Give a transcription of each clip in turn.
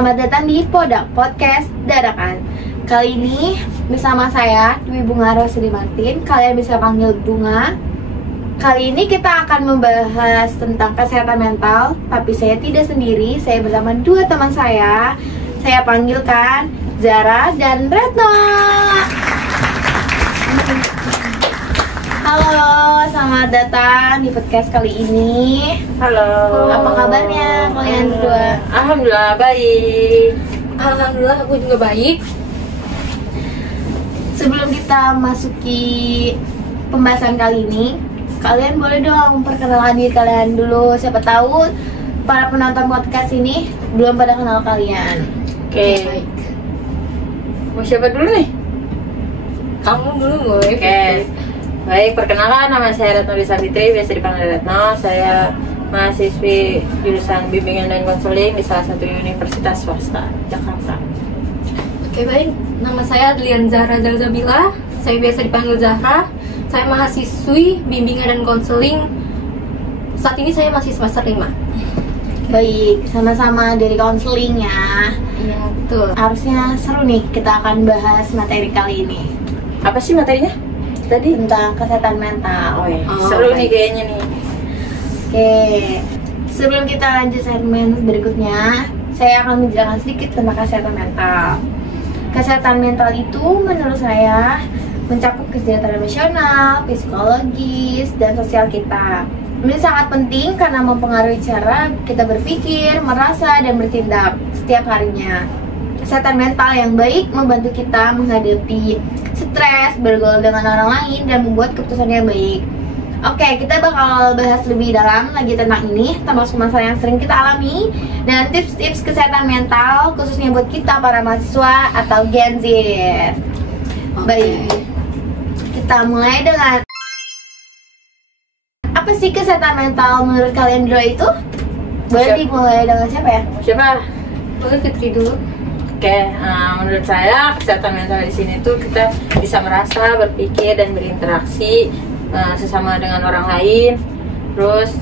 Selamat datang di Podak Podcast Dadakan. Kali ini bersama saya Dwi Bunga Rosidi Martin. Kalian bisa panggil Bunga. Kali ini kita akan membahas tentang kesehatan mental. Tapi saya tidak sendiri, saya bersama dua teman saya. Saya panggilkan Zara dan Retno. Halo, selamat datang di podcast kali ini. Halo. Apa kabarnya kalian berdua? Alhamdulillah baik. Alhamdulillah aku juga baik. Sebelum kita masuki pembahasan kali ini, kalian boleh dong memperkenalkan diri kalian dulu. Siapa tahu para penonton podcast ini belum pada kenal kalian. Oke. Baik. Mau siapa dulu nih? Kamu dulu gue. Oke. Baik, perkenalkan nama saya Retno Risa Fitri, biasa dipanggil Retno. Saya mahasiswi jurusan bimbingan dan konseling di salah satu universitas swasta Jakarta. Oke, baik. Nama saya Adlian Zahra Zalzabila. Saya biasa dipanggil Zahra. Saya mahasiswi bimbingan dan konseling. Saat ini saya masih semester 5. Baik, sama-sama dari konseling ya. Iya, betul. Harusnya seru nih, kita akan bahas materi kali ini Apa sih materinya? Tadi? tentang kesehatan mental. Seru nih baik. kayaknya nih. Oke, sebelum kita lanjut segmen berikutnya, saya akan menjelaskan sedikit tentang kesehatan mental. Kesehatan mental itu menurut saya mencakup kesehatan emosional, psikologis, dan sosial kita. Ini sangat penting karena mempengaruhi cara kita berpikir, merasa, dan bertindak setiap harinya. Kesehatan mental yang baik membantu kita menghadapi stres, bergaul dengan orang lain, dan membuat keputusan yang baik. Oke, kita bakal bahas lebih dalam lagi tentang ini, termasuk masalah yang sering kita alami, dan tips-tips kesehatan mental khususnya buat kita para mahasiswa atau Gen Z. Baik, kita mulai dengan apa sih kesehatan mental menurut kalian berdua itu? Boleh Siap. dimulai dengan siapa ya? Siapa? Boleh Fitri dulu. Oke, menurut saya kesehatan mental di sini tuh kita bisa merasa, berpikir, dan berinteraksi sesama dengan orang lain. Terus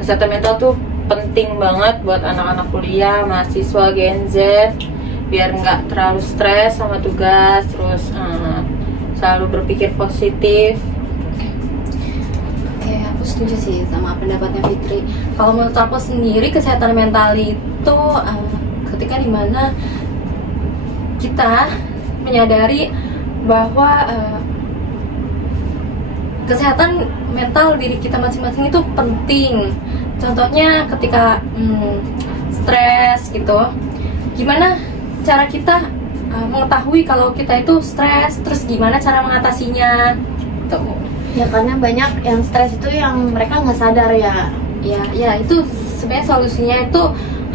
kesehatan mental tuh penting banget buat anak-anak kuliah, mahasiswa Gen Z, biar nggak terlalu stres sama tugas. Terus selalu berpikir positif. Oke, aku setuju sih sama pendapatnya Fitri. Kalau menurut aku sendiri, kesehatan mental itu ketika dimana kita menyadari bahwa kesehatan mental diri kita masing-masing itu penting. Contohnya ketika stres gitu, gimana cara kita mengetahui kalau kita itu stres, terus gimana cara mengatasinya gitu. Ya karena banyak yang stres itu yang mereka nggak sadar ya. Ya itu sebenarnya solusinya itu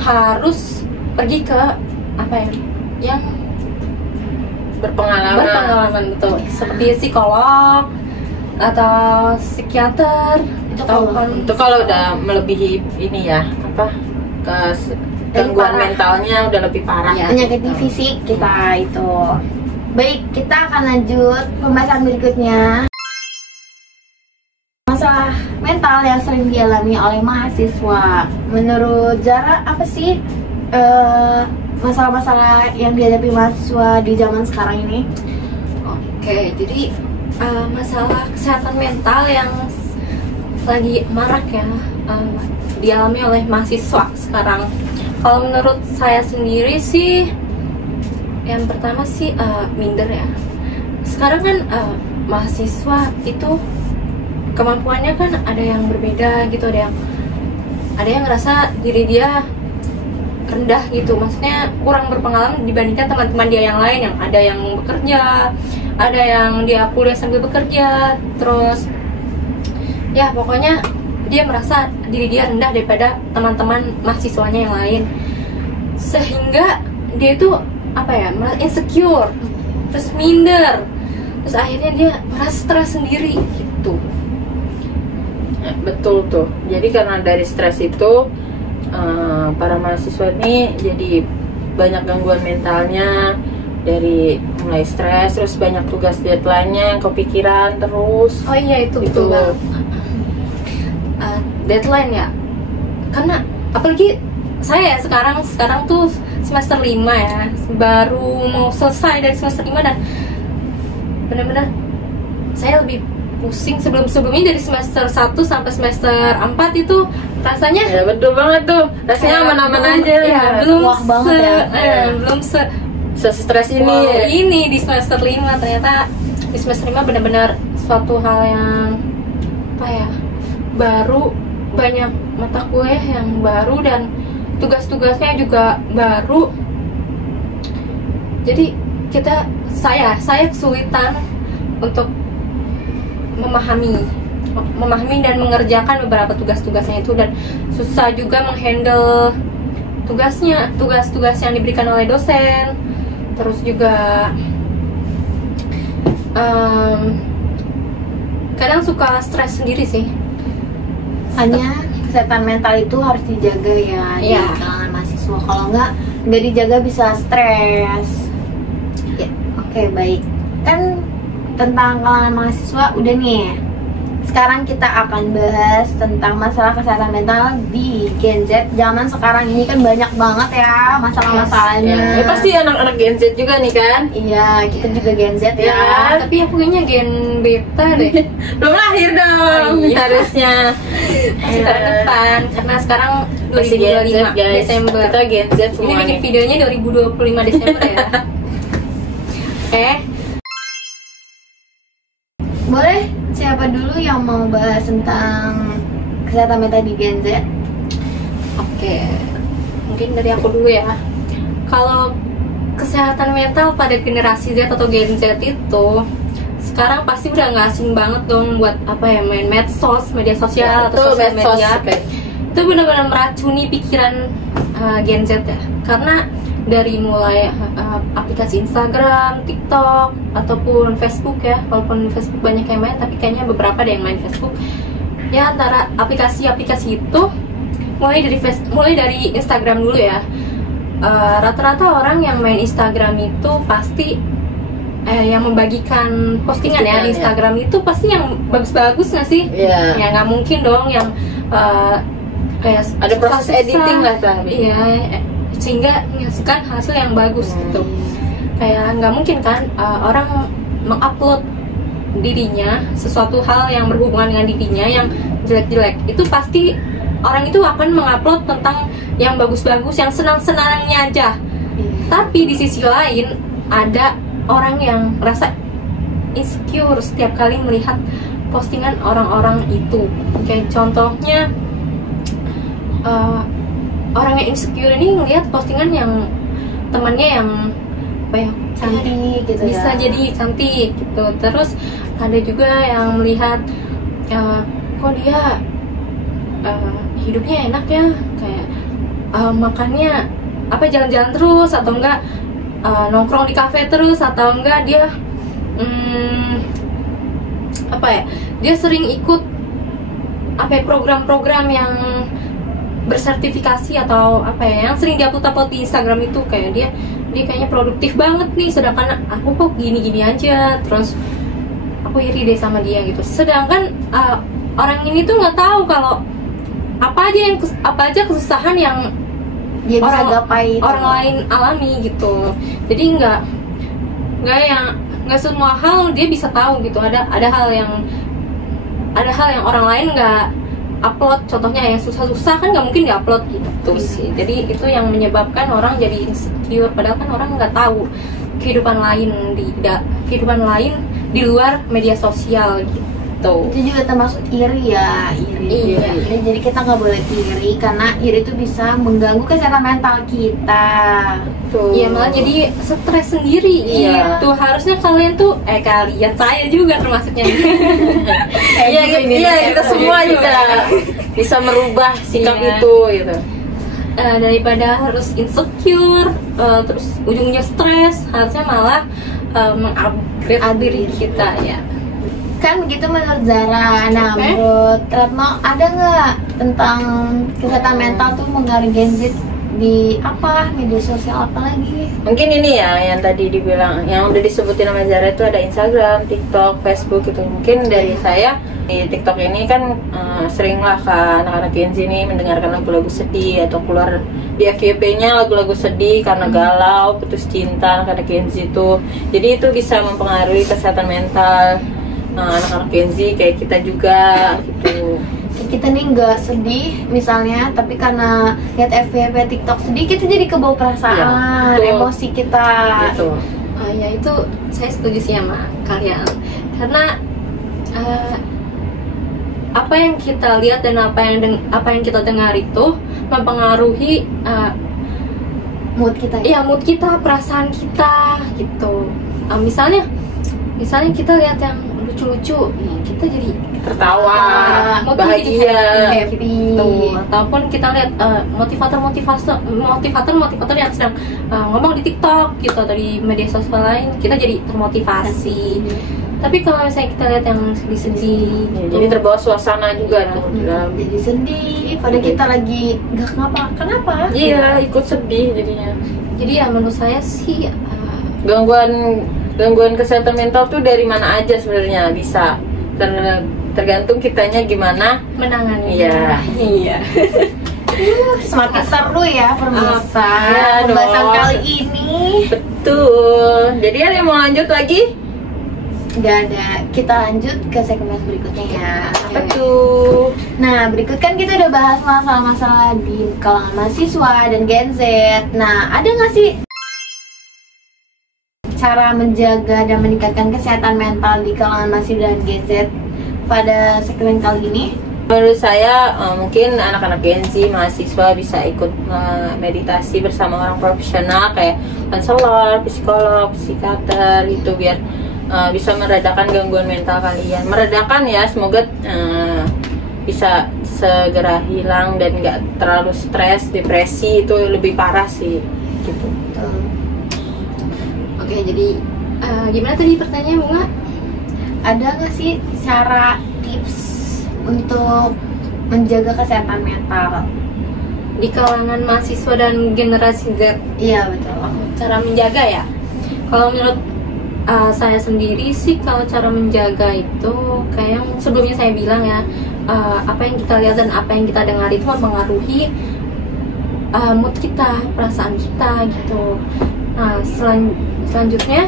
harus pergi ke apa ya, yang berpengalaman betul, seperti psikolog atau psikiater. Itu Kalau udah melebihi ini ya, apa, gangguan parah. mentalnya udah lebih parah. Ya. penyakit di fisik kita itu. Baik, kita akan lanjut pembahasan berikutnya. Masalah mental yang sering dialami oleh mahasiswa. Menurut Zara, apa sih masalah-masalah yang dihadapi mahasiswa di zaman sekarang ini? Oke, jadi masalah kesehatan mental yang lagi marak ya, dialami oleh mahasiswa sekarang. Kalau menurut saya sendiri sih, yang pertama sih minder ya. Sekarang kan mahasiswa itu kemampuannya kan ada yang berbeda gitu, ada yang ngerasa diri dia rendah gitu, maksudnya kurang berpengalaman dibandingkan teman-teman dia yang lain, yang ada yang bekerja, ada yang dia kuliah sambil bekerja, terus ya pokoknya dia merasa diri dia rendah daripada teman-teman mahasiswanya yang lain, sehingga dia itu apa ya, merasa insecure, terus minder, terus akhirnya dia merasa stres sendiri gitu. Betul tuh. Jadi karena dari stres itu para mahasiswa ini jadi banyak gangguan mentalnya, dari mulai stres, terus banyak tugas deadline-nya, kepikiran terus. Oh iya, itu Gitu. betul banget. Deadline ya, karena apalagi saya sekarang tuh semester 5 ya, baru mau selesai dari semester 5 dan benar-benar saya lebih pusing sebelumnya dari semester 1 sampai semester 4 itu rasanya Ya betul banget tuh, rasanya aman-aman aja. Ya, belum Wah banget belum Se-stres ini. wow, ini di semester 5 ternyata di semester 5 benar-benar suatu hal yang apa ya, baru, banyak mata kuliah yang baru dan tugas-tugasnya juga baru. Jadi saya kesulitan untuk memahami dan mengerjakan beberapa tugas-tugasnya itu, dan susah juga menghandle tugas yang diberikan oleh dosen. Terus juga kadang suka stres sendiri sih. Hanya kesehatan mental itu harus dijaga ya di Iya. kalangan mahasiswa. Kalau nggak dijaga bisa stres. Ya, oke baik. Kan tentang kalangan mahasiswa udah nih. Sekarang kita akan bahas tentang masalah kesehatan mental di Gen Z. Zaman sekarang ini kan banyak banget ya masalah-masalahnya. Ya, pasti anak-anak Gen Z juga nih kan. Iya, kita juga Gen Z ya. Ya. Tapi aku kayaknya gen beta deh. Belum lahir dong, Oh, iya. harusnya. Masih tahun depan karena sekarang Masih Gen Z 2025 guys. Desember. Kita Gen Z Ini semua bikin nih. videonya 2025 Desember ya. Boleh siapa dulu yang mau bahas tentang kesehatan mental di Gen Z? Oke, mungkin dari aku dulu ya. Kalau kesehatan mental pada generasi Z atau Gen Z itu sekarang pasti udah nggak asing banget dong buat apa ya, main medsos, media sosial atau sosial medsos, media. oke. Itu benar-benar meracuni pikiran Gen Z ya. Karena dari mulai aplikasi Instagram, TikTok, ataupun Facebook ya. Walaupun Facebook banyak yang main, tapi kayaknya beberapa ada yang main Facebook. Ya, antara aplikasi-aplikasi itu mulai dari Instagram dulu ya. Rata-rata orang yang main Instagram itu pasti yang membagikan postingan ya di Instagram itu pasti yang bagus-bagus nggak sih? Iya. Ya nggak mungkin dong yang kayak Ada proses susah-susah. editing lah tapi. Iya, sehingga menghasilkan hasil yang bagus gitu. Kayak nggak mungkin kan orang mengupload dirinya, sesuatu hal yang berhubungan dengan dirinya yang jelek-jelek. Itu pasti orang itu akan mengupload tentang yang bagus-bagus, yang senang-senangnya aja. Tapi di sisi lain ada orang yang merasa insecure setiap kali melihat postingan orang-orang itu. Kayak contohnya orang yang insecure ini ngelihat postingan yang temannya yang apa ya, Cantik gitu bisa ya. jadi cantik gitu. Terus ada juga yang melihat kok dia hidupnya enak ya, kayak makannya apa, jalan-jalan terus atau enggak nongkrong di kafe terus, atau enggak dia apa ya, dia sering ikut apa ya, program-program yang bersertifikasi atau apa ya, yang sering diupload di Instagram itu. Kayak dia kayaknya produktif banget nih, sedangkan aku kok gini-gini aja. Terus aku iri deh sama dia gitu. Sedangkan orang ini tuh nggak tahu kalau apa aja kesusahan yang Dia bisa gapai itu. orang lain alami gitu. Jadi nggak semua hal dia bisa tahu gitu. Ada hal yang orang lain nggak upload. Contohnya yang susah-susah kan nggak mungkin diupload gitu sih. Jadi itu yang menyebabkan orang jadi insecure. Padahal kan orang nggak tahu kehidupan lain di luar media sosial gitu. Itu juga termasuk iri ya, iri. Iya. Jadi kita nggak boleh iri karena iri itu bisa mengganggu kesehatan mental kita. Iya, malah jadi stres sendiri. Iya. Itu harusnya kalian tuh saya juga termasuknya. Iya, kita semua juga bisa merubah sikap Iya. itu gitu. Daripada harus insecure, terus ujungnya stres, harusnya malah mengupgrade diri kita ya. Kan begitu menurut Zara. Nah, Oke. menurut Retno ada nggak tentang kesehatan mental tuh mengaruhi Gen Z? di apa media sosial apa lagi? Mungkin ini ya yang tadi dibilang, yang udah disebutin sama Zara itu ada Instagram, TikTok, Facebook gitu. Mungkin dari saya di TikTok ini kan sering lah kan anak-anak Gen Z ini mendengarkan lagu-lagu sedih atau keluar di FYP-nya lagu-lagu sedih karena galau, putus cinta anak-anak Gen Z itu. Jadi itu bisa mempengaruhi kesehatan mental anak-anak Gen Z kayak kita juga gitu. Kita nih nggak sedih misalnya, tapi karena lihat FYP TikTok sedih, kita jadi kebawa perasaan, betul. emosi kita. Gitu. Ya itu saya setuju sih sama kalian, karena apa yang kita lihat dan apa yang kita dengar itu mempengaruhi Mood kita. ya mood kita, perasaan kita gitu. Misalnya kita lihat yang lucu-lucu, kita jadi Tertawa, moodnya jadi bahagia. Happy. Tuh. Ataupun kita lihat motivator yang sedang ngomong di TikTok gitu atau di media sosial lain, kita jadi termotivasi. Tapi kalau misalnya kita lihat yang sedih-sedih, Ya, jadi terbawa suasana juga tuh di dalam. Jadi sedih, pada kita lagi nggak kenapa? Iya, ikut sedih jadinya. jadi ya menurut saya sih Gangguan kesehatan mental tuh dari mana aja sebenarnya bisa. Tergantung kitanya gimana. menangani. Iya. Semakin seru ya pemirsa Ya, pembahasan dong. kali ini. Betul. Jadi ada yang mau lanjut lagi? Nggak ada, kita lanjut ke segmen berikutnya ya. Apa tuh? Nah, berikut kan kita udah bahas masalah-masalah di kalangan mahasiswa dan Gen Z. Nah, ada nggak sih cara menjaga dan meningkatkan kesehatan mental di kalangan mahasiswa dan Gen Z pada segmen kali ini? Menurut saya mungkin anak-anak Gen Z mahasiswa bisa ikut meditasi bersama orang profesional kayak konselor, psikolog, psikiater gitu biar bisa meredakan gangguan mental kalian. Meredakan ya, semoga bisa segera hilang dan nggak terlalu stres, depresi itu lebih parah sih gitu. Oke, jadi gimana tadi pertanyaannya, Bunga? Ada nggak sih cara tips untuk menjaga kesehatan mental Di kalangan mahasiswa dan generasi Z, iya betul. cara menjaga ya? Kalau menurut saya sendiri sih, kalau cara menjaga itu kayak yang sebelumnya saya bilang ya, apa yang kita lihat dan apa yang kita dengar itu mempengaruhi mood kita, perasaan kita gitu. Nah, selanjutnya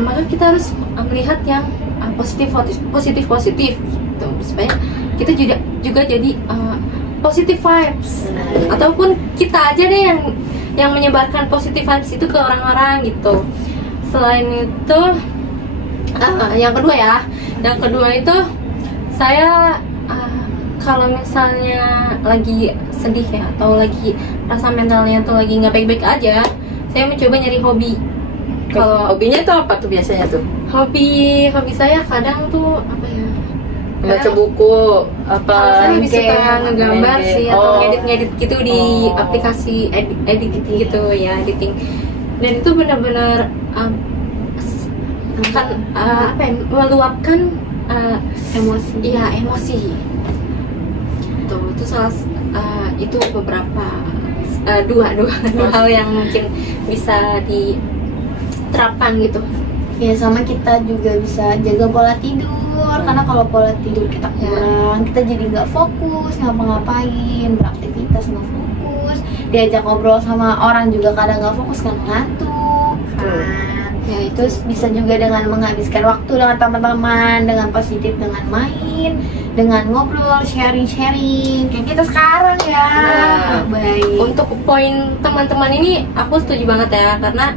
maka kita harus melihat yang positif gitu, supaya kita juga jadi positive vibes. Ataupun kita aja deh yang menyebarkan positive vibes itu ke orang-orang gitu. Selain itu, yang kedua itu saya kalau misalnya lagi sedih ya, atau lagi rasa mentalnya tuh lagi nggak baik-baik aja, saya mencoba nyari hobi. Kalau Hobinya itu apa tuh biasanya tuh? hobi saya kadang tuh apa ya? Baca buku apa? Saya lebih suka game, ngegambar main sih, game. atau Oh. ngedit gitu di Oh. aplikasi editing gitu ya, editing. Dan itu benar-benar kan apa ya, meluapkan Emosi. iya, emosi. Tuh, itu itu beberapa dua hal yang mungkin bisa diterapkan gitu. Ya sama kita juga bisa jaga pola tidur, karena kalau pola tidur kita kurang, kita jadi nggak fokus ngapa-ngapain, beraktivitas nggak fokus, diajak ngobrol sama orang juga kadang nggak fokus kan, ngantuk kan. Ya itu bisa juga dengan menghabiskan waktu dengan teman-teman, dengan positif, dengan main, dengan ngobrol, sharing kayak kita sekarang ya. Baik. Untuk poin teman-teman ini aku setuju banget ya, karena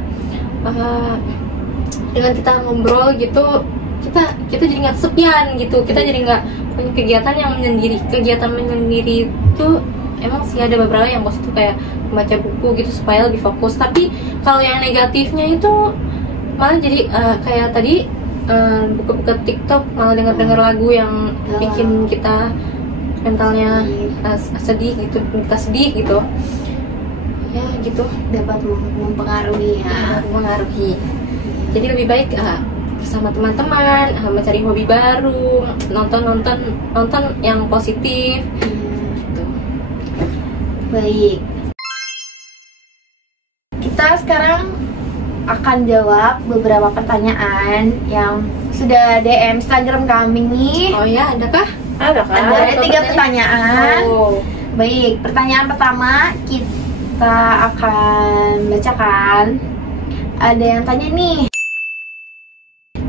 dengan kita ngobrol gitu, kita jadi nggak kesepian gitu, kita jadi nggak punya kegiatan menyendiri itu. Emang sih ada beberapa yang positif kayak membaca buku gitu supaya lebih fokus, tapi kalau yang negatifnya itu malah jadi kayak tadi buka-buka TikTok, malah denger lagu yang bikin kita mentalnya sedih gitu ya gitu, Dapat mempengaruhi ya. mengaruhi. Jadi lebih baik bersama teman-teman, mencari hobi baru, nonton yang positif gitu. Baik. akan jawab beberapa pertanyaan yang sudah DM Instagram kami nih. Oh ya, adakah? Ada kan? Ada 3 pertanyaan. Oh. Baik, pertanyaan pertama kita akan bacakan. Ada yang tanya nih,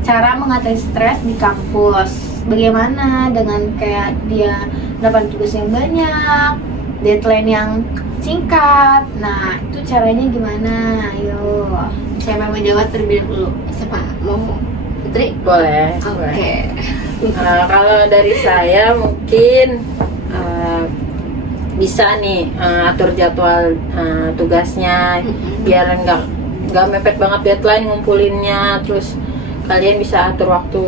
cara mengatasi stres di kampus. Bagaimana dengan kayak dia dapat tugas yang banyak, deadline yang singkat. Nah, itu caranya gimana? Ayo, saya mau jawab terlebih dahulu. Siapa? Mau Putri? Boleh. Oke. Kalau dari saya mungkin bisa nih atur jadwal tugasnya biar nggak mepet banget deadline ngumpulinnya. Terus kalian bisa atur waktu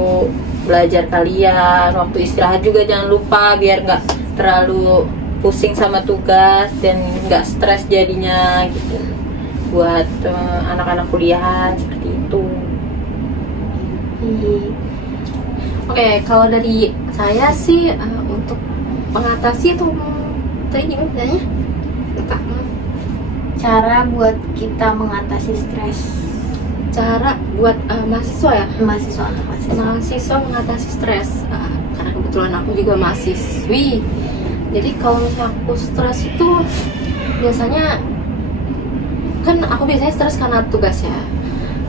belajar kalian, waktu istirahat juga jangan lupa biar nggak terlalu pusing sama tugas dan nggak stres jadinya gitu buat anak-anak kuliahan seperti itu. Oke, kalau dari saya sih untuk mengatasi itu tadi gimana bilangnya? Lupa. Cara buat kita mengatasi stres. Cara buat mahasiswa ya? Mahasiswa Mahasiswa mengatasi stres. Karena kebetulan aku juga mahasiswi. Jadi kalau misalnya aku stres itu biasanya kan aku biasanya stres karena tugas ya.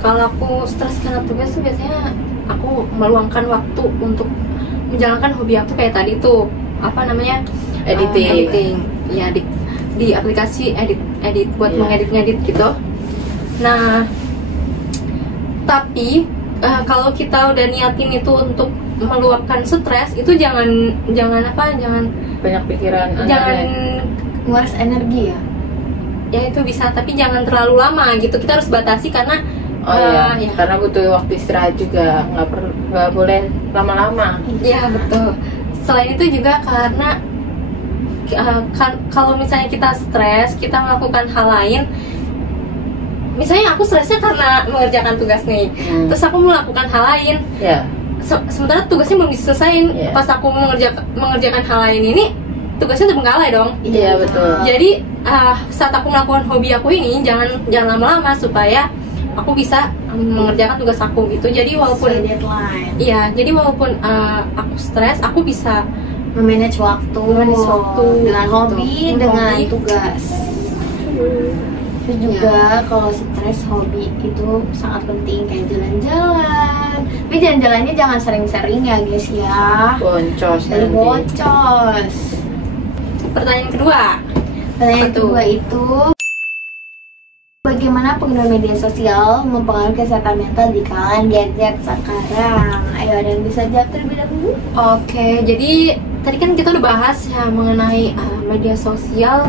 Kalau aku stres karena tugas tuh biasanya aku meluangkan waktu untuk menjalankan hobi aku kayak tadi tuh apa namanya editing ya di aplikasi edit buat mengedit gitu. Nah tapi kalau kita udah niatin itu untuk meluapkan stres itu jangan Banyak pikiran, jangan nguras energi ya. ya itu bisa tapi jangan terlalu lama gitu, kita harus batasi karena ya. ya. Karena butuh waktu istirahat juga, nggak boleh lama-lama. Ya betul. Selain itu juga karena kalau misalnya kita stres, kita melakukan hal lain. Misalnya aku stresnya karena mengerjakan tugas nih, terus aku melakukan hal lain. Ya. Sementara tugasnya belum diselesain. Pas aku mengerjakan hal lain ini, tugasnya terbengkalai dong. Iya betul. Jadi saat aku melakukan hobi aku ini, jangan lama-lama supaya aku bisa mengerjakan tugas aku gitu. Jadi walaupun deadline. iya, jadi walaupun aku stres, aku bisa memanage waktu dengan hobi, dengan tugas. Terus juga kalau stres, hobi itu sangat penting kayak jalan-jalan. Tapi jalan-jalannya jangan sering-sering ya guys ya. Boncos Jadi nanti. boncos. Pertanyaan kedua. Pertanyaan Apa tuh? kedua itu, bagaimana penggunaan media sosial mempengaruhi kesehatan mental di kalangan Gen Z sekarang? Ayo, ada yang bisa jawab terlebih dahulu? Oke, jadi tadi kan kita udah bahas ya mengenai media sosial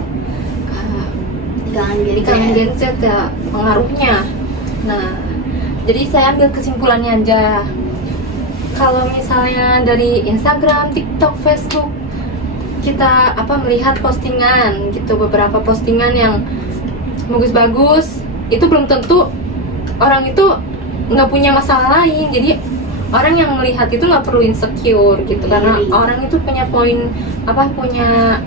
di kalangan Gen Z ya, pengaruhnya. Nah, jadi saya ambil kesimpulannya aja. Kalau misalnya dari Instagram, TikTok, Facebook, kita melihat postingan gitu, beberapa postingan yang bagus-bagus, itu belum tentu orang itu nggak punya masalah lain. Jadi orang yang melihat itu nggak perlu insecure gitu, karena orang itu punya punya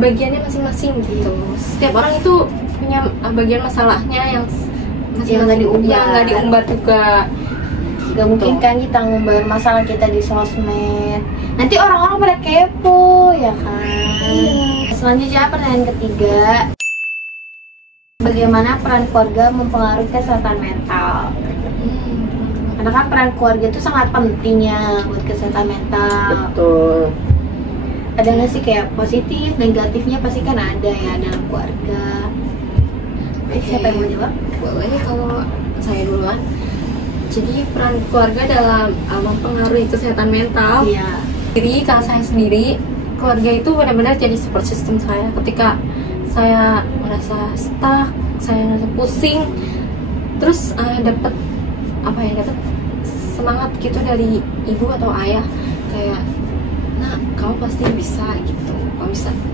bagiannya masing-masing gitu. Setiap orang itu punya bagian masalahnya yang nggak diumbar juga. Gak mungkin kan kita ngumbar masalah kita di sosmed, nanti orang-orang pada kepo ya kan. Selanjutnya pertanyaan ketiga, bagaimana peran keluarga mempengaruhi kesehatan mental? Karena kan peran keluarga itu sangat penting ya buat kesehatan mental. Betul. Ada nggak sih kayak positif, negatifnya pasti kan ada ya dalam keluarga. Siapa yang mau jawab? Boleh kalau saya duluan. Jadi peran keluarga dalam mempengaruhi kesehatan mental. Iya. Jadi kalau saya sendiri, keluarga itu benar-benar jadi support system saya. Ketika saya merasa stuck, saya merasa pusing, terus dapat semangat gitu dari ibu atau ayah kayak, nah kamu pasti bisa gitu,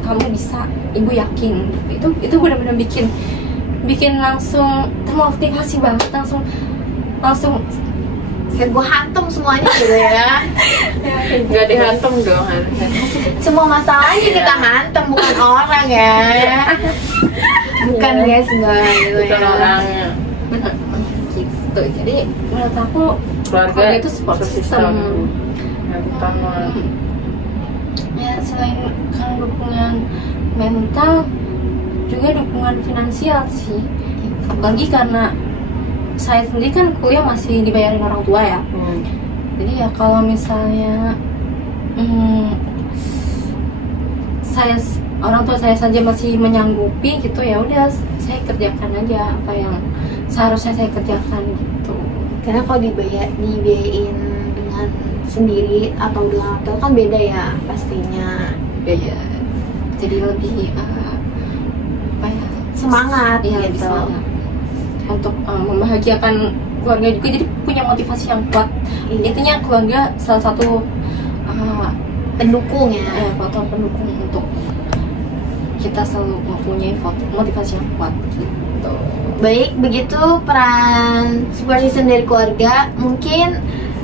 kamu bisa, ibu yakin gitu. Itu benar-benar bikin langsung termotivasi banget, langsung Kayak gue hantam semuanya gitu ya. Nggak dihantam dong harusnya. Semua masalahnya kita hantam, bukan orang ya. Bukan guys, enggak gitu Bukan ya. orangnya. benar gitu. Jadi menurut aku Keluarga itu support system yang utama. Ya selain karena dukungan mental juga dukungan finansial sih. Apalagi karena saya sendiri kan kuliah masih dibayarin orang tua ya. Jadi ya kalau misalnya orang tua saya saja masih menyanggupi gitu, ya udah saya kerjakan aja apa yang seharusnya saya kerjakan gitu. Karena kalau dibiayain dengan sendiri atau dengan orang tua kan beda ya pastinya. Iya. Jadi lebih apa ya, Semangat ya, gitu. semangat untuk membahagiakan keluarga juga, jadi punya motivasi yang kuat. Iya. Intinya keluarga salah satu Pendukung ya. faktor pendukung untuk kita selalu mempunyai motivasi yang kuat gitu. Baik, begitu peran support system dari keluarga. Mungkin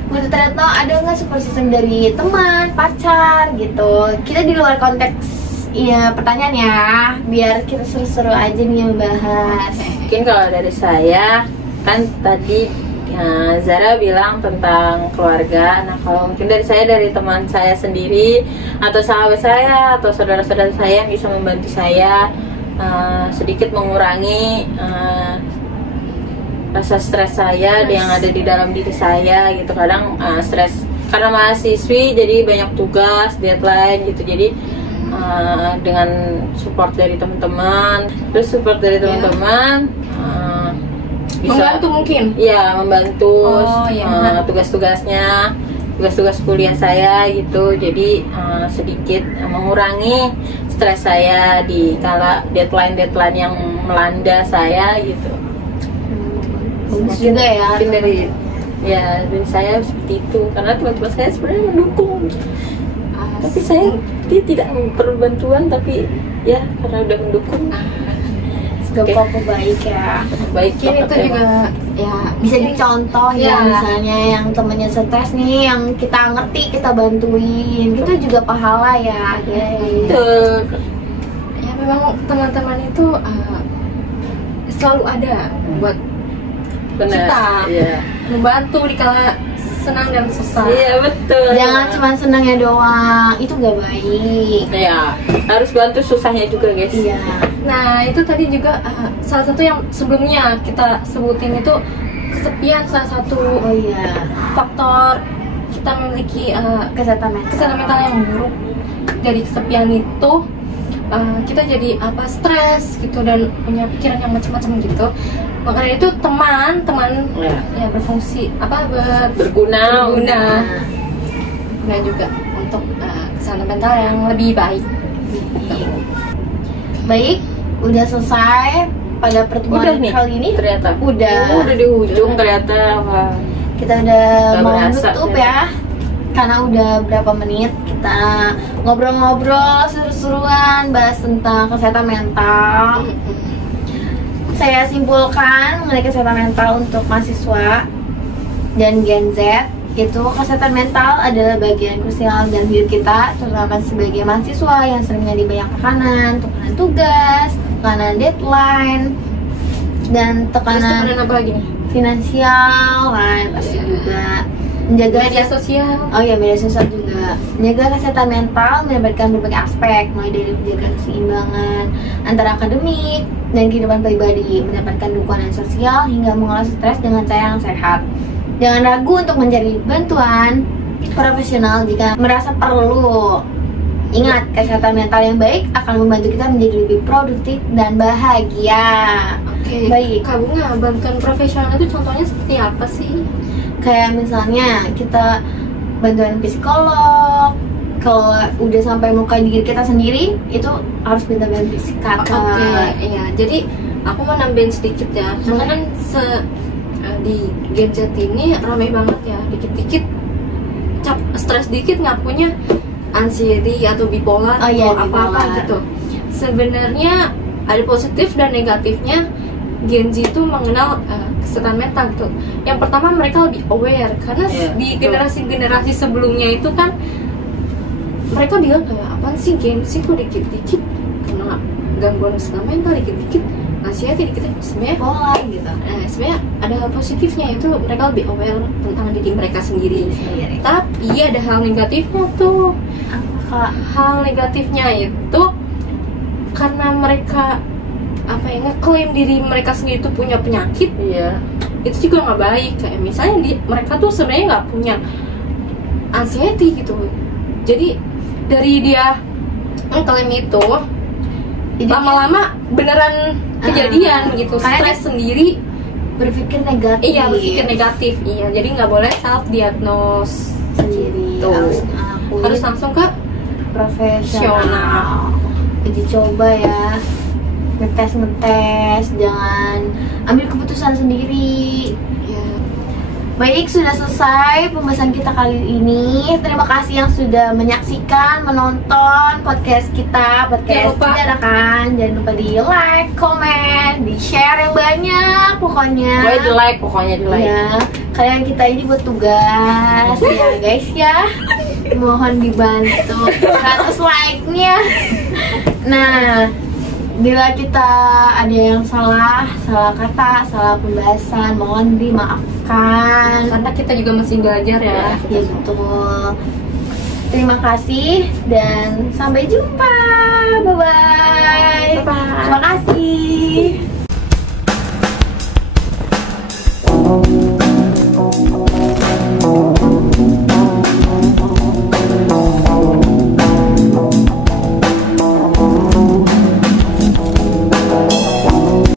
menurut Retno ada nggak support system dari teman, pacar gitu? Kita di luar konteks ya pertanyaan ya, biar kita seru-seru aja nih membahas. Mungkin kalau dari saya kan tadi Zara bilang tentang keluarga. Nah kalau mungkin dari saya, dari teman saya sendiri atau sahabat saya atau saudara-saudara saya yang bisa membantu saya sedikit mengurangi rasa stres saya yang ada di dalam diri saya gitu. Kadang stres karena mahasiswi jadi banyak tugas, deadline gitu. Jadi dengan support dari teman-teman, terus support dari teman-teman bisa Membantu mungkin? Iya, membantu Iya, tugas kuliah saya gitu. Jadi sedikit mengurangi stres saya di kala deadline yang melanda saya gitu. Bagus juga ya. Mungkin dari saya seperti itu, karena teman-teman saya sebenarnya mendukung. Tapi saya tidak perlu bantuan, tapi ya karena udah mendukung. Gak apa-apa, baik ya. Baik, Mungkin itu juga ya Bisa dicontoh ya, misalnya yang temennya stres nih, yang kita ngerti, kita bantuin, itu juga pahala ya guys. Ya memang teman-teman itu selalu ada buat kita, membantu di kala senang dan susah. Iya betul. Jangan cuma senangnya doang, itu gak baik. Iya, harus bantu susahnya juga guys. Iya. Nah itu tadi juga salah satu yang sebelumnya kita sebutin itu kesepian, salah satu faktor kita memiliki Kesehatan mental yang buruk. Dari kesepian itu kita jadi stres gitu dan punya pikiran yang macam-macam gitu. Makanya itu teman ya berfungsi berguna juga untuk kesehatan mental yang lebih baik. Baik, udah selesai pada pertemuan kali ini. Ternyata udah di ujung ternyata. Kita udah mau berasa, nutup ya. Karena udah berapa menit kita ngobrol-ngobrol seru-seruan bahas tentang kesehatan mental. Saya simpulkan mengenai kesehatan mental untuk mahasiswa dan Gen Z, itu kesehatan mental adalah bagian krusial dalam hidup kita, terutama sebagai mahasiswa yang sering menjadi banyak tekanan tugas, tekanan deadline, dan tekanan apa lagi nih? Finansial kan pasti juga. Menjaga media sosial. Media sosial juga. Menjaga kesehatan mental melibatkan berbagai aspek, mulai dari menjaga keseimbangan antara akademik dan kehidupan pribadi, mendapatkan dukungan sosial hingga mengolah stres dengan cara yang sehat. Jangan ragu untuk mencari bantuan profesional jika merasa perlu. Ingat, kesehatan mental yang baik akan membantu kita menjadi lebih produktif dan bahagia. Oke, baik. Kak Bunga, bantuan profesional itu contohnya seperti apa sih? Kayak misalnya kita bantuan psikolog. Kalau udah sampai muka diri kita sendiri, itu harus minta bantuan psikiater. Iya. Jadi aku mau nambahin sedikit ya. Karena kan di Gen Z ini ramai banget ya. Dikit-dikit stres dikit ngakunya anxiety atau bipolar atau apa-apa gitu. Sebenarnya ada positif dan negatifnya. Gen Z itu mengenal kesehatan mental gitu. Yang pertama, mereka lebih aware karena di generasi-generasi sebelumnya itu kan mereka bilang kayak apaan sih Gen Z kok dikit-dikit kena gangguan kesehatan mental, dikit-dikit menasihati kita sebenarnya boleh gitu. Sebenarnya ada hal positifnya, itu mereka lebih aware tentang diri mereka sendiri. Tapi ada hal negatifnya tuh. Kak, Hal negatifnya itu karena mereka apa ya, ngeklaim diri mereka sendiri tuh punya penyakit, Iya. itu juga nggak baik. Kayak misalnya mereka tuh sebenarnya nggak punya anxiety gitu, jadi dari dia ngeklaim itu jadi lama-lama beneran kejadian gitu, kayak stres sendiri. berpikir negatif. Iya, berpikir negatif. Iya, jadi nggak boleh self diagnose sendiri, gitu. harus Harus langsung ke profesional. Uji coba ya, ngetes, jangan ambil keputusan sendiri. ya. Baik, sudah selesai pembahasan kita kali ini. Terima kasih yang sudah menyaksikan, menonton podcast kita, podcast Jangan lupa. Dadakan. Jangan lupa di like, komen, di share yang banyak pokoknya. Pokoknya di like, pokoknya di like. Ya, kalian kita ini buat tugas ya guys ya. Mohon dibantu 100 like-nya. Nah, bila kita ada yang salah kata, salah pembahasan, mohon dimaafkan. Karena kita juga masih belajar ya. Ya betul. Terima kasih dan sampai jumpa. Bye-bye. Bye-bye. Terima kasih.